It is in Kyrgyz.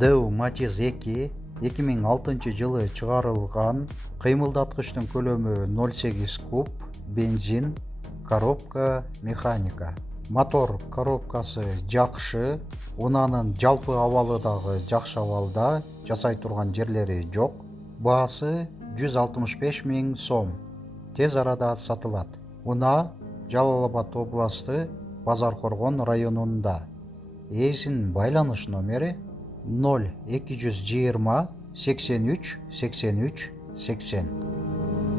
дэу Matiz 2 2006 жылы чыгарылган. Кыймылдаткычтын көлөмү 0,8 куб, бензин, коробка механика. Мотор коробкасы жакшы, унаанын жалпы абалы дагы жакшы абалда, жасай турган жерлери жок. Баасы 165 000 сом. Тез арада сатылат. Унаа Жалал Абад областы Базар Коргон районунда. Ээсинин байланыш номери 0220 83 83 80.